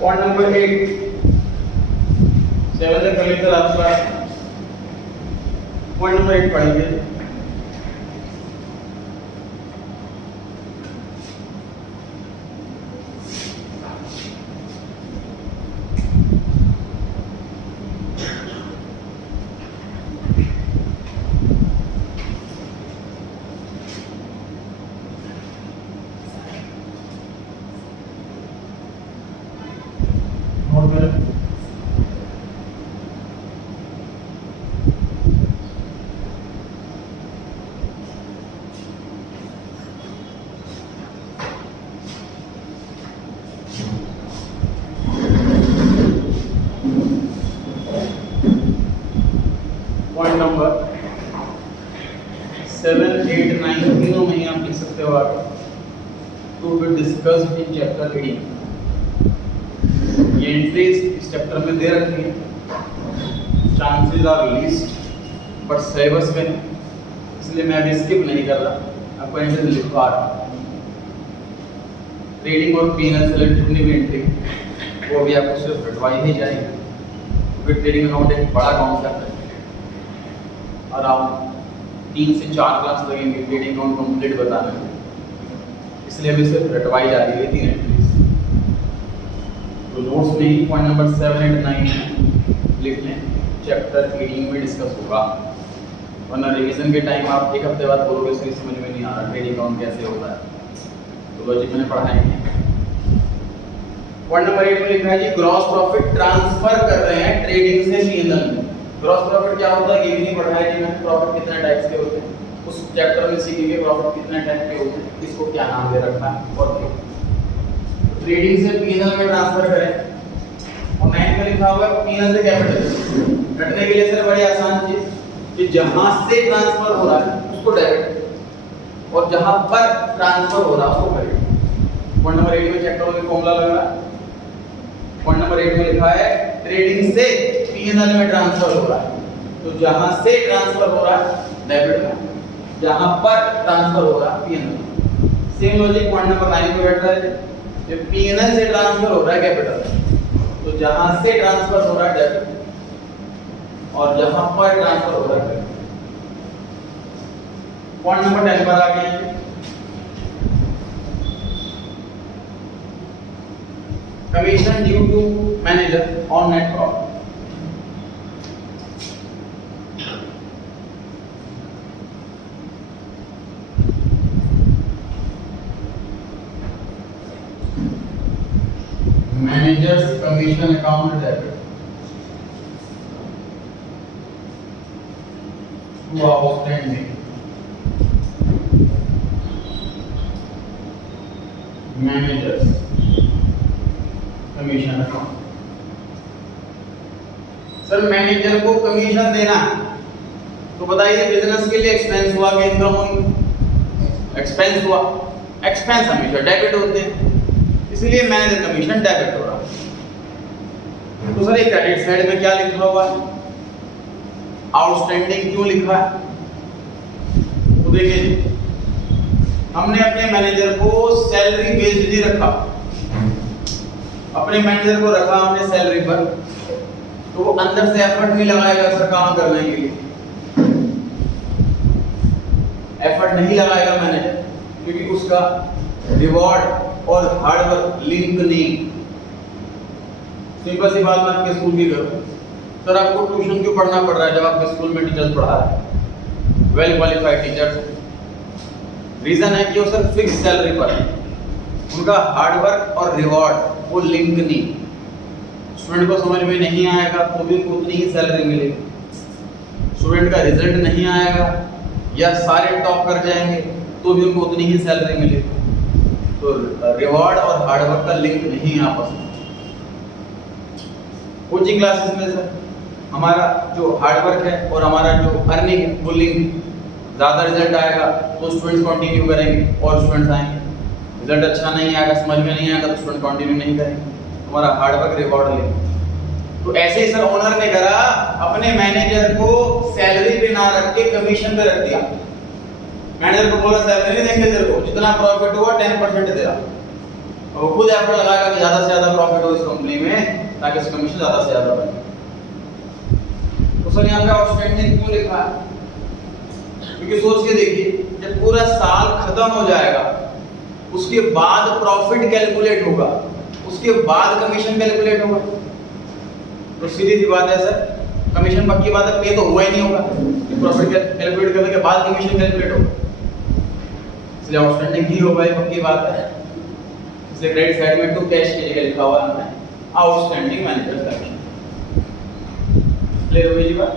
Point number 8 7 तक कर लेते हैं आपका। पॉइंट नंबर 8 पढ़ेंगे। पॉइंट नंबर 7, 8, 9 तीनों में ही आप लिख सकते हो आगे। To be discussed in chapter 8। ये एंट्रीज इस चैप्टर में दे रखी है। Chances are least but syllabus में, इसलिए मैं अभी स्किप नहीं कर रहा, आपको एंट्री लिखवा रहा हूँ। ट्रेडिंग और पीएनएल से रिलेटेड जितनी भी एंट्री वो भी आपको सिर्फ रटवाई ही जाएगी, क्योंकि ट्रेडिंग अकाउंट एक बड़ा कॉन्सेप्ट है। अराउंड 3 से 4 क्लास लगेंगे ट्रेडिंग अकाउंट कंप्लीट बताने में, इसलिए अभी सिर्फ रटवाई जा रही है 3 एंट्रीज। तो नोट्स में ही पॉइंट नंबर 7, 8, 9 लिख लें, चैप्टर 18 में डिस्कस होगा। वरना रिवीजन के टाइम आप एक हफ्ते बाद बोलोगे सही समझ में नहीं आ रहा ट्रेडिंग अकाउंट कैसे होता है, तो लॉजिक मैंने पढ़ाएंगे। पॉइंट नंबर 8 में लिखा है जी ग्रॉस प्रॉफिट ट्रांसफर कर रहे हैं ट्रेडिंग से पीएनएल में। ग्रॉस प्रॉफिट क्या होता है ये भी नहीं पढ़ा है जी मैंने। प्रॉफिट कितने टाइप्स के होते हैं उस चैप्टर में सीखेंगे। प्रॉफिट कितने टाइप के होते हैं, किसको क्या नाम दे रखा है और क्यों। ट्रेडिंग से पीएनएल में ट्रांसफर करें। और 9 में लिखा हुआ है पीएनएल से कैपिटल। रटने के लिए सर बड़ी आसान चीज कि जहां से ट्रांसफर हो रहा है उसको डेबिट और जहां पर ट्रांसफर हो रहा है उसको क्रेडिट। पॉइंट नंबर 8 में चेक करोगे फॉर्मूला लग रहा है। पॉइंट नंबर 8 में लिखा है ट्रेडिंग से पीएनएल में ट्रांसफर हो रहा है, तो जहां से ट्रांसफर हो रहा है डेबिट में, जहां पर ट्रांसफर हो रहा है PNL. Same logic point number 9 पे बैठ रहा है। जब पीएनएल से ट्रांसफर हो रहा है कैपिटल, तो जहां से ट्रांसफर हो रहा है डेबिट और जहां पर ट्रांसफर हो रहा है क्रेडिट। पॉइंट नंबर 10 पर आ गए हैं। Commission due to manager on net profit. Managers commission account debit to outstanding managers commission account. Sir manager को कमीशन देना तो बताइए बिजनेस के लिए एक्सपेंस हुआ कि इनकम एक्सपेंस हुआ। एक्सपेंस हमेशा डेबिट होते हैं, इसलिए मैनेजर कमीशन डेबिट हो रहा है। तो सर ये क्रेडिट साइड में क्या लिखा हुआ है, आउटस्टैंडिंग क्यों लिखा है? तो देखिए हमने अपने मैनेजर को सैलरी बेस्ड नहीं रखा। अपने मैनेजर को रखा हमने सैलरी पर, तो वो अंदर से एफर्ट नहीं लगाएगा सर काम करने के लिए। एफर्ट नहीं लगाएगा मैनेजर, क्योंकि उसका रिवॉर्ड और हार्ड वर्क लिंक नहीं। सिंपल सी बात मैं आपके स्कूल की करूं, सर आपको ट्यूशन क्यों पढ़ना पड़ रहा है जब आपके स्कूल में टीचर्स पढ़ा रहे हैं, वेल क्वालिफाइड टीचर्स। रीजन है कि वो सर फिक्स सैलरी पर है, उनका हार्ड वर्क और रिवॉर्ड वो लिंक नहीं। स्टूडेंट को समझ में नहीं आएगा तो भी उनको उतनी ही सैलरी मिलेगी। स्टूडेंट का रिजल्ट नहीं आएगा या सारे टॉप कर जाएंगे तो भी उनको उतनी ही सैलरी मिलेगी। तो रिवॉर्ड और हार्ड वर्क का लिंक नहीं है आपस में। कोचिंग क्लासेस में सर हमारा जो हार्ड वर्क है और हमारा जो अर्निंग है वो लिंक। ज़्यादा रिजल्ट आएगा तो स्टूडेंट्स कंटिन्यू करेंगे और स्टूडेंट्स आएंगे। रिजल्ट अच्छा नहीं आएगा, समझ में नहीं आएगा तो स्टूडेंट कंटिन्यू नहीं करेंगे। हमारा हार्ड वर्क रिवॉर्ड लिंक। तो ऐसे ही सर ओनर ने करा, अपने मैनेजर को सैलरी पे ना रख के कमीशन पे रख दिया। मैनेजर को बोला सैलरी नहीं देंगे तेरे को, जितना प्रॉफिट हुआ 10% दे रहा। और वो खुद एफर्ट लगाएगा कि ज़्यादा से ज़्यादा प्रॉफिट हो इस कंपनी में ताकि इसकी कमीशन ज़्यादा से ज़्यादा बने। तो सर यहाँ पे आउटस्टैंडिंग क्यों लिखा है? क्योंकि सोच के देखिए, जब पूरा साल खत्म हो जाएगा उसके बाद प्रॉफिट कैलकुलेट होगा, उसके बाद कमीशन कैलकुलेट होगा। तो सीधी सी बात है सर, कमीशन पक्की बात है, पे तो हुआ ही नहीं होगा, प्रॉफिट कैलकुलेट करने के बाद कमीशन कैलकुलेट होगा, इसलिए आउटस्टैंडिंग ही होगा, ये पक्की बात है। इसलिए क्रेडिट साइड में टू कैश की जगह लिखा हुआ है हमने आउटस्टैंडिंग मैनेजर्स कमीशन। क्लियर हो गई जी बात?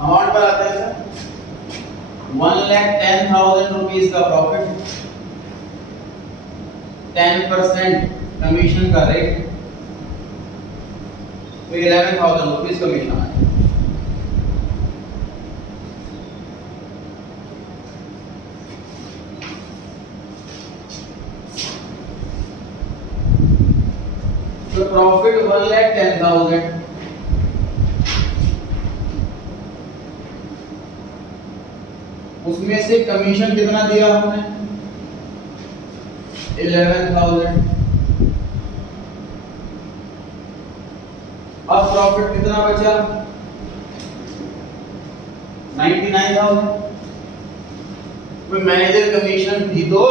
अमाउंट पर आते हैं सर, 1,10,000 रुपीज का प्रॉफिट, 10% कमीशन का रेट, तो 11,000 रुपीज कमीशन आए। तो प्रॉफिट 1,10,000, उसमें से कमीशन कितना दिया हमने? 11,000। अब प्रॉफिट कितना बचा? 99,000। कोई मैनेजर कमीशन भी तो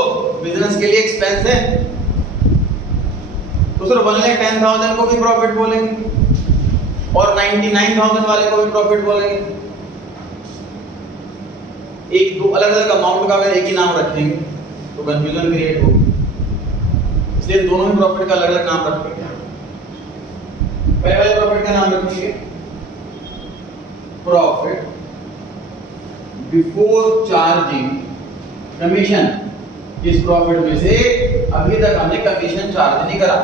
बिजनेस के लिए एक्सपेंस है, तो सर 1,10,000 को भी प्रॉफिट बोलेंगे और 99,000 वाले को भी प्रॉफिट बोलेंगे। एक दो अलग अलग अमाउंट का अगर एक ही नाम रखेंगे तो कंफ्यूजन क्रिएट होगी, इसलिए दोनों ही प्रॉफिट का अलग अलग नाम रखेंगे। पहले वाले प्रॉफिट का नाम रखेंगे प्रॉफिट बिफोर चार्जिंग कमीशन। इस प्रॉफिट में से अभी तक हमने कमीशन चार्ज नहीं करा,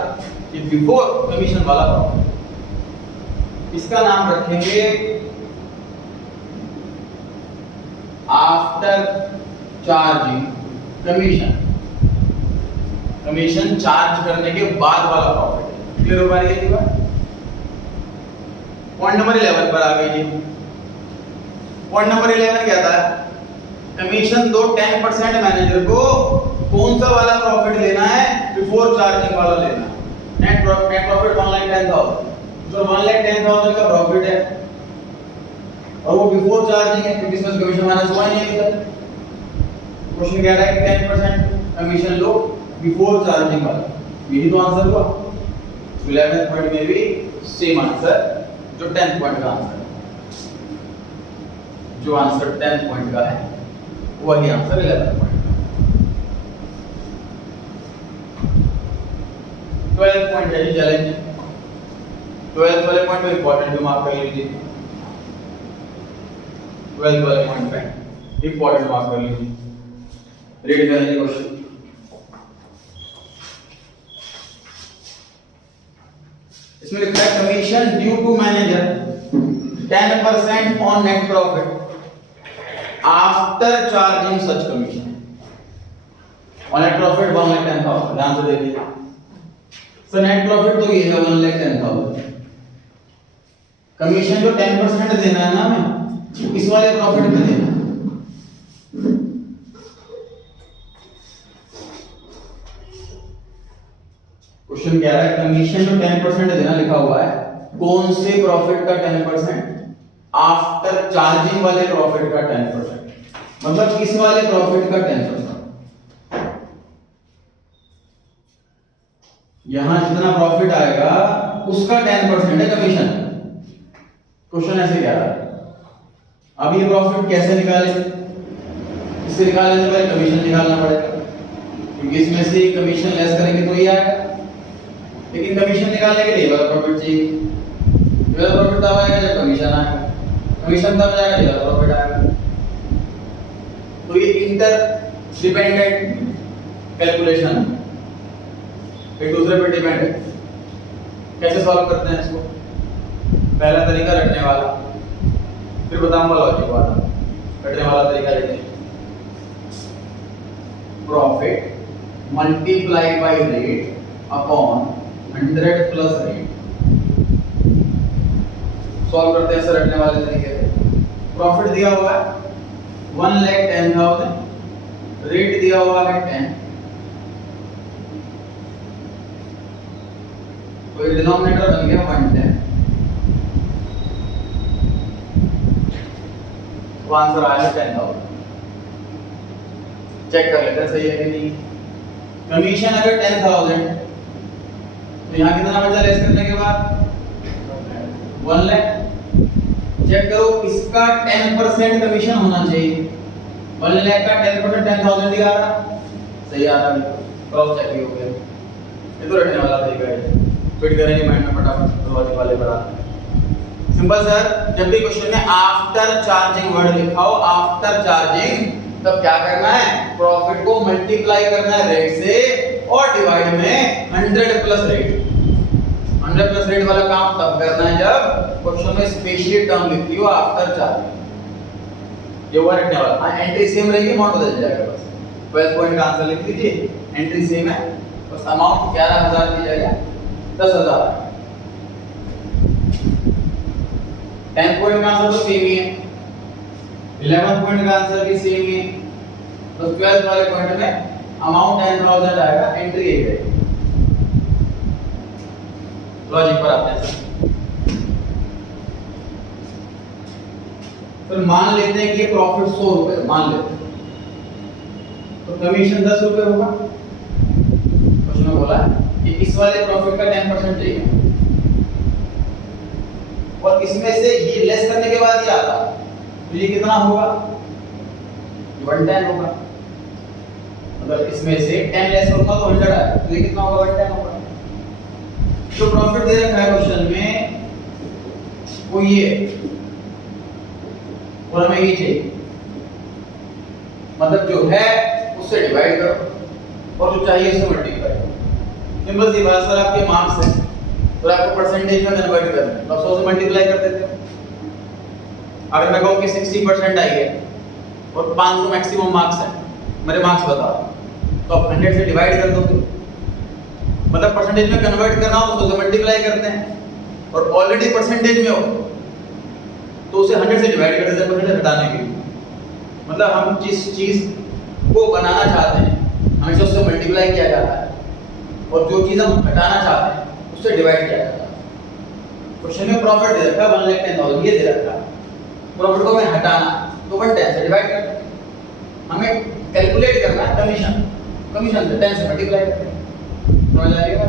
ये बिफोर कमीशन वाला प्रॉफिट। इसका नाम रखेंगे after charging commission, commission charge करने के बाद वाला प्रॉफिट। क्लियर हो पा रही है जी बात? पॉइंट नंबर 11 पर आ गई जी। पॉइंट नंबर 11 क्या था? कमीशन दो 10% मैनेजर को कौन सा वाला प्रॉफिट लेना है? बिफोर चार्जिंग वाला लेना है। नेट प्रॉफिट 1,10,000, जो 1,10,000 का प्रॉफिट है और वो बिफोर चार्जिंग है क्योंकि इसमें कमीशन माइनस हुआ नहीं है। क्वेश्चन कह रहा है कि 10% कमीशन लो बिफोर चार्जिंग वाला, यही तो आंसर हुआ। 11th पॉइंट में भी सेम आंसर जो 10th पॉइंट का आंसर है, जो आंसर 10th पॉइंट का है वही आंसर 11th पॉइंट का। 12th पॉइंट है जी चैलेंज। 12th वाले पॉइंट में इंपॉर्टेंट मार्क कर लीजिए, 12th वाले पॉइंट पे इंपॉर्टेंट मार्क कर लीजिए। रीड कर लीजिए क्वेश्चन। इसमें लिखा है commission due to manager 10% on net profit after charging such commission. और नेट प्रॉफिट 1,10,000, ध्यान से देखिए सर, नेट प्रॉफिट तो ये है 1,10,000। कमीशन जो 10% देना है ना हमें, इस वाले प्रॉफिट पे देना है। क्वेश्चन कह रहा है कमीशन जो 10% देना लिखा हुआ है, कौन से प्रॉफिट का 10%? आफ्टर चार्जिंग वाले प्रॉफिट का 10%, मतलब इस वाले प्रॉफिट का 10%। यहां जितना प्रॉफिट आएगा उसका 10% है कमीशन। क्वेश्चन ऐसे कह रहा है। अब ये प्रॉफिट कैसे निकाले? इससे निकालने से पहले कमीशन निकालना पड़ेगा, क्योंकि इसमें से कमीशन लेस करेंगे तो ये आएगा, लेकिन कमीशन निकालने के लिए वाला प्रॉफिट चाहिए। वाला प्रॉफिट तब आएगा जब कमीशन आएगा, कमीशन तब जाएगा जब वाला प्रॉफिट आएगा। तो ये इंटर डिपेंडेंट कैलकुलेशन है, एक दूसरे पर डिपेंड है। कैसे सॉल्व करते हैं इसको? पहला तरीका रटने वाला, फिर बताऊंगा लॉजिक वाला। रटने वाला तरीका लेते हैं, profit multiply by rate upon 100 plus rate. Solve करते हैं सर रटने वाले तरीके से। प्रॉफिट दिया हुआ है 1,10,000, रेट दिया हुआ है 10, तो ये डिनोमिनेटर बन गया 110, तो आंसर आया 10,000। चेक कर लेते हैं सही है कि नहीं। कमीशन अगर 10,000, तो यहाँ कितना बचा लेस करने के बाद 1 लाख। चेक करो इसका 10% कमीशन होना चाहिए। 1 लाख का 10% 10,000 दिया आ रहा, सही आ रहा है, क्रॉस चेक हो गया। ये तो रटने वाला तरीका है, फिट करेंगे माइंड में फटाफट लॉजिक वाले बड़ा सिंपल सर। जब भी क्वेश्चन में आफ्टर चार्जिंग वर्ड लिखा हो, आफ्टर चार्जिंग, तब क्या करना है, प्रॉफिट को मल्टीप्लाई करना है रेट से और डिवाइड में 100 प्लस रेट। 100 प्लस रेट वाला काम तब करना है जब क्वेश्चन में स्पेशली टर्म लिखी हो आफ्टर चार्जिंग। ये हुआ रटने वाला। एंट्री सेम रहेगी, अमाउंट बदल जाएगा बस। 12 पॉइंट का आंसर लिख लीजिए, एंट्री सेम है, बस अमाउंट 11,000 दिया गया, 10,000। 10 पॉइंट का आंसर तो सेम ही है, 11 पॉइंट का आंसर भी सेम ही है, तो 12 वाले पॉइंट में अमाउंट 10,000 आएगा, एंट्री 1 है। लॉजिक पर आते हैं। फिर मान लेते हैं कि ये प्रॉफिट 100 रुपए मान लेते हैं, तो कमीशन 10 रुपए होगा। क्वेश्चन में बोला है कि इस वाले प्रॉफिट का 10% चाहिए, और इसमें से ये लेस करने के बाद ये आता, तो ये कितना होगा, 110 होगा। अगर इसमें से 10 लेस होगा तो 100 आएगा, तो ये कितना होगा, 110 होगा। जो प्रॉफिट दे रखा है क्वेश्चन में वो ये, और हमें ये चाहिए, मतलब जो है उससे डिवाइड करो और जो चाहिए उससे मल्टीप्लाई करो। सिंपल सी बात सर, आपके मार्क्स है और आपको परसेंटेज में कन्वर्ट करना है, तो 100 से मल्टीप्लाई कर देते हो। अगर मैं कहूं कि 60% आई है और 500 मैक्सिमम मार्क्स है, मेरे मार्क्स बताओ, तो आप 100 से डिवाइड कर दोगे, मतलब परसेंटेज में कन्वर्ट करना हो तो 100 से मल्टीप्लाई करते हैं, और ऑलरेडी परसेंटेज में हो तो उसे 100 से डिवाइड कर देते हैं परसेंटेज हटाने के लिए। मतलब हम जिस चीज को बनाना चाहते हैं हमेशा उससे मल्टीप्लाई किया जाता है, और जो चीज हम हटाना चाहते हैं उससे डिवाइड किया जाता है। क्वेश्चन में प्रॉफिट दे रखा है 1,10,000 ये दे रखा है, प्रॉफिट को मैं हटाना तो 110 से डिवाइड करते हैं, हमें कैलकुलेट करना है कमीशन, कमीशन से 10 से मल्टीप्लाई करते हैं। समझ आएगा।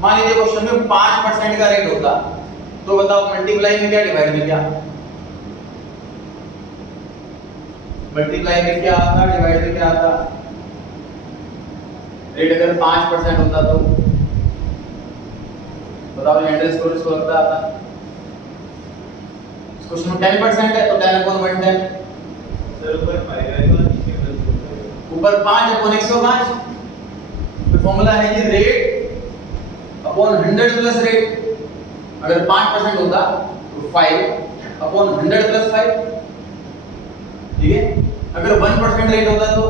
मान लीजिए क्वेश्चन में 5% का रेट होता, तो बताओ मल्टीप्लाई में क्या डिवाइड में क्या, मल्टीप्लाई में क्या आता, डिवाइड में क्या आता। रेट अगर 5% होता तो बताओ एंट्री स्कोर इसको लगता आता। इस क्वेश्चन में 10% है तो 10/110 सर ऊपर 5 आएगा, ऊपर 5/105। तो फॉर्मूला है कि रेट अपॉन 100 प्लस रेट। अगर 5% होता तो 5/100 प्लस 5, ठीक है। अगर 1% रेट होता तो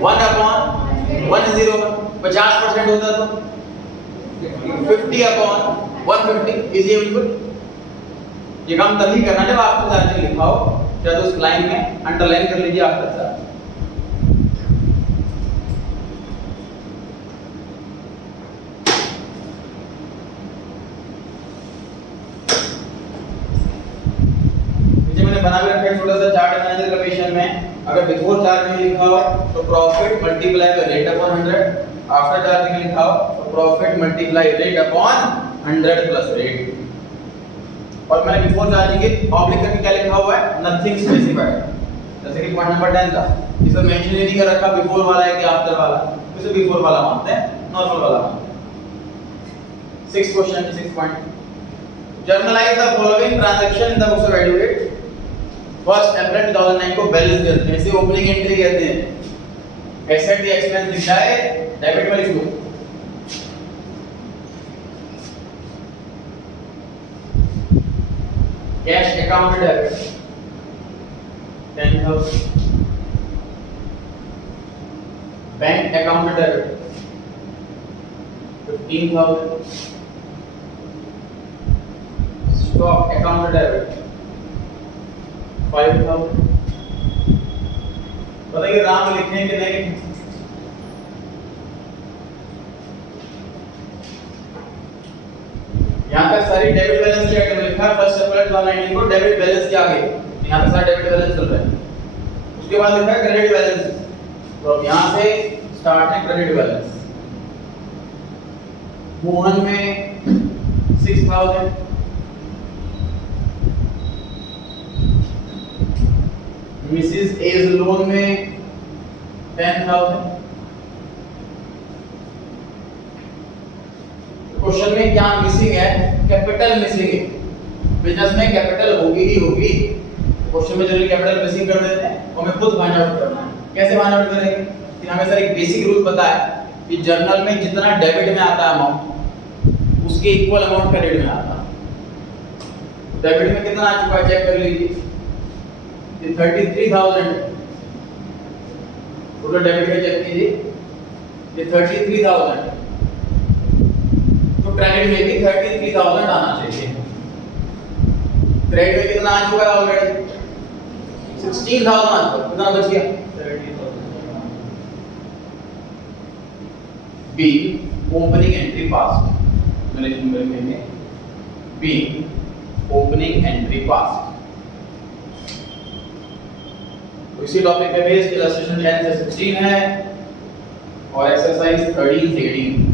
1/100, 50% होता तो 50/150। इजी है बिल्कुल। ये काम तभी करना जब आफ्टर चार्जिंग लिखा हो, या तो उस लाइन में अंडरलाइन कर लीजिए आफ्टर चार्जिंग। बना भी रखा है छोटा सा चार्ट मैनेजर कमीशन में। अगर बिफोर चार्जिंग लिखा हो तो profit multiply by rate upon 100, after charging लिखा हो तो profit multiply rate upon 100 plus rate. और मैंने बिफोर चार्जिंग के ऑब्लिक करके क्या लिखा हुआ है, नथिंग स्पेसिफाइड। जैसे कि पॉइंट नंबर 10 था, इसमें मेंशन ही नहीं कर रखा बिफोर वाला है कि आफ्टर वाला, इसे बिफोर वाला मानते हैं, नॉर्मल वाला मानते हैं। 6 question 6 point. Journalise the following transaction in the books of Educate. 1 अप्रैल 2009 को बैलेंस करते हैं, इसे ओपनिंग एंट्री कहते हैं। एसेट या एक्सपेंस लिखा है, डेबिट में लिख दो। Cash account debit 10,000, bank account debit 15,000, stock account debit 5,000, बताइए राम लिखे कि नहीं लिखे? यहाँ तक सारी डेबिट बैलेंस के आइटम लिखा है, फर्स्ट सर्कुलर 1290 को डेबिट बैलेंस के आगे यहाँ पे सारा डेबिट बैलेंस चल रहा है। उसके बाद लिखा है क्रेडिट बैलेंस, तो अब यहाँ से स्टार्ट है क्रेडिट बैलेंस। मोहन में 6000, मिसिस एज लोन में 10,000। क्वेश्चन में क्या मिसिंग है? कैपिटल मिसिंग है। बिजनेस में कैपिटल होगी ही होगी, क्वेश्चन में जनरली कैपिटल मिसिंग कर देते हैं, और हमें खुद फाइंड आउट करना है। कैसे फाइंड आउट करेंगे? कि हमें सर एक बेसिक रूल पता है कि जर्नल में जितना डेबिट में आता है अमाउंट, उसके इक्वल अमाउंट क्रेडिट में आता है। डेबिट में कितना आ चुका है चेक कर लीजिए, ये 33,000 टोटल डेबिट में चेक कीजिए, ये 33,000, तो क्रेडिट में भी 33,000 आना चाहिए। क्रेडिट में कितना आ चुका है ऑलरेडी? 16,000 आ चुका, कितना बच गया? 30,000। बी ओपनिंग एंट्री पास्ट, मैंने नंबर में बी ओपनिंग एंट्री पास्ट। तो इसी टॉपिक पे बेस्ड इलस्ट्रेशन 10 से 16 है और एक्सरसाइज 13 से 18।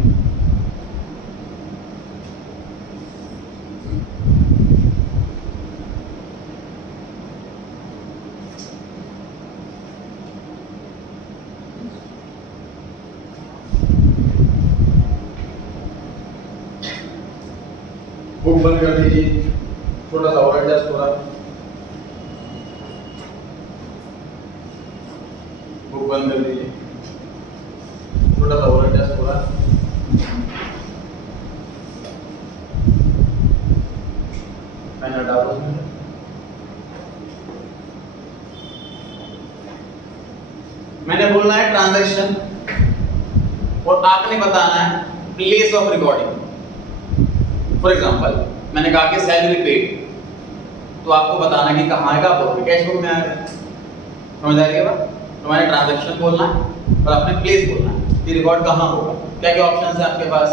बुक बंद कर दीजिए, छोटा सा और एडजस्ट हो रहा है। बुक बंद कर दीजिए, छोटा सा और एडजस्ट हो रहा है। पेन हटा दो उसमें। मैंने बोलना है ट्रांजैक्शन और आपने बताना है place of recording. For example मैंने कहा कि सैलरी पेड, तो आपको बताना कि कहाँ आएगा, बुक कैश बुक में आएगा। समझ आ रही है बात? तो मैंने ट्रांजैक्शन बोलना है और अपने प्लेस बोलना है कि रिकॉर्ड कहाँ होगा। क्या क्या ऑप्शन है आपके पास?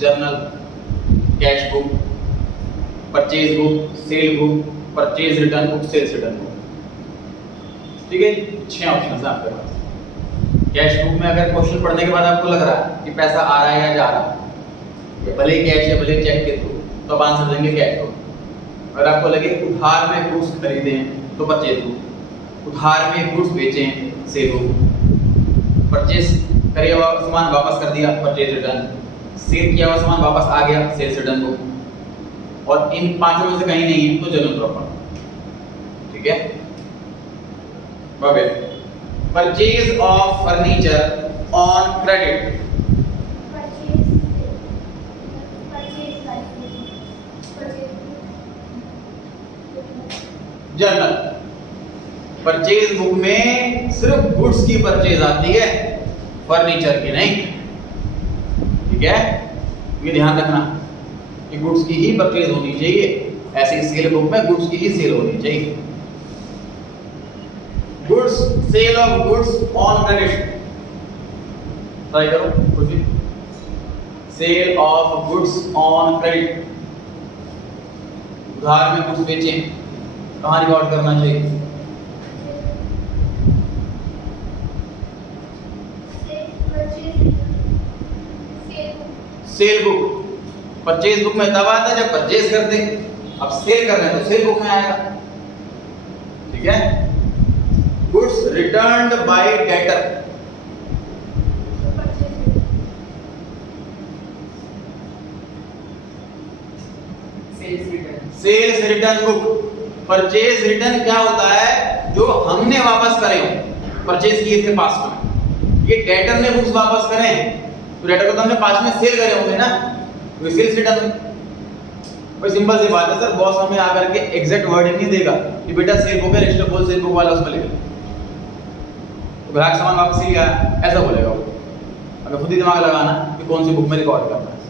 Journal, cash book, purchase book, sale book, purchase return book, sales return book. ठीक है, 6 ऑप्शन है आपके पास। कैश बुक में अगर क्वेश्चन पढ़ने के बाद आपको लग रहा है कि पैसा आ रहा है या जा रहा है, भले ही कैश है भले ही चेक के थ्रू, तो आप आंसर देंगे कैश बुक। अगर आपको लगे उधार में गुड्स खरीदे हैं तो परचेज बुक, उधार में गुड्स बेचे हैं सेल बुक, परचेज करे हुआ सामान वापस कर दिया परचेज रिटर्न, सेल किया हुआ सामान वापस आ गया सेल्स रिटर्न बुक, और इन पांचों में से कहीं नहीं है तो जनरल प्रॉपर्टी। ठीक है, purchase of furniture on credit, journal. Purchase book में सिर्फ गुड्स की परचेज आती है, फर्नीचर की नहीं। ठीक है, ये ध्यान रखना कि गुड्स की ही परचेज होनी चाहिए, ऐसे सेल बुक में गुड्स की ही सेल होनी चाहिए। Goods, sale of goods on credit, try करो कुछ भी। Sale of goods on credit, उधार में गुड्स बेचे, कहाँ रिकॉर्ड करना चाहिए? Cell book. परचेज बुक में तब आता है जब परचेज करते हैं, अब सेल कर रहे हैं तो सेल बुक में आएगा। ठीक है, goods returned by debtor, sales return book. Purchase return क्या होता है? जो हमने वापस करे हो, परचेज किए थे पास्ट में, ये डेटर ने बुक्स वापस करे हैं, तो डेटर को तो हमने पास्ट में सेल करे होंगे ना, तो सेल्स रिटर्न। कोई सिंपल सी बात है सर, बॉस हमें आकर के एग्जैक्ट वर्डिंग नहीं देगा कि बेटा सेल बुक है, रजिस्टर बोल सेल बुक वाला उसमें लिख, तो ग्राहक सामान वापस ही गया ऐसा बोलेगा वो। अगर खुद ही दिमाग लगाना कि कौन सी बुक में रिकॉर्ड करना है।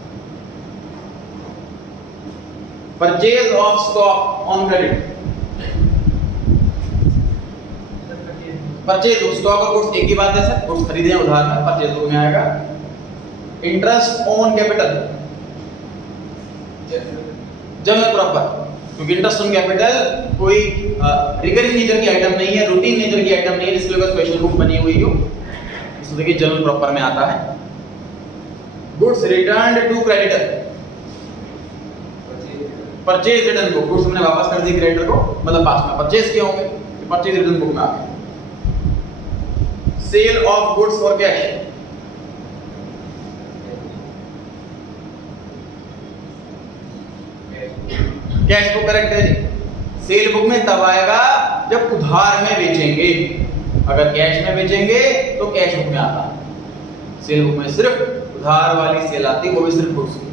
Purchase of stock on credit, purchase book, stock और गुड्स एक ही बात है सर, गुड्स खरीदे हैं उधार में, परचेज बुक में आएगा। Interest on capital, general proper, क्योंकि इंटरेस्ट ऑन कैपिटल कोई रिकरिंग नेचर की आइटम नहीं है, रूटीन नेचर की आइटम नहीं है, जिसके लिए स्पेशल बुक बनी हुई हो, इसको देखिए जनरल प्रॉपर में आता है। Goods returned to creditor, purchase return book, goods हमने वापस कर दी क्रेडिटर को, मतलब पास में परचेज किए होंगे, परचेज रिटर्न बुक में आ गए। Sale of goods for cash, cash book correct है जी। सेल बुक में तब आएगा जब उधार में बेचेंगे, अगर कैश में बेचेंगे तो कैश बुक में आता है। सेल बुक में सिर्फ उधार वाली सेल आती है, वो भी सिर्फ गुड्स की।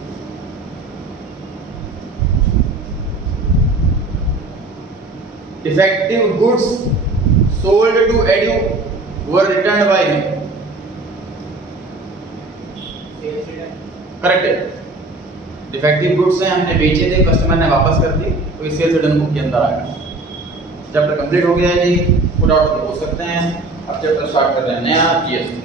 Defective goods sold to Edward returned by him, correct है। डिफेक्टिव गुड्स हैं, हमने बेचे थे, कस्टमर ने वापस कर दी, तो ये सेल्स रिटर्न बुक के अंदर आएगा। चैप्टर कंप्लीट हो गया है जी, पुट आउट हो सकते हैं। अब चैप्टर स्टार्ट कर रहे हैं नया जीएसटी।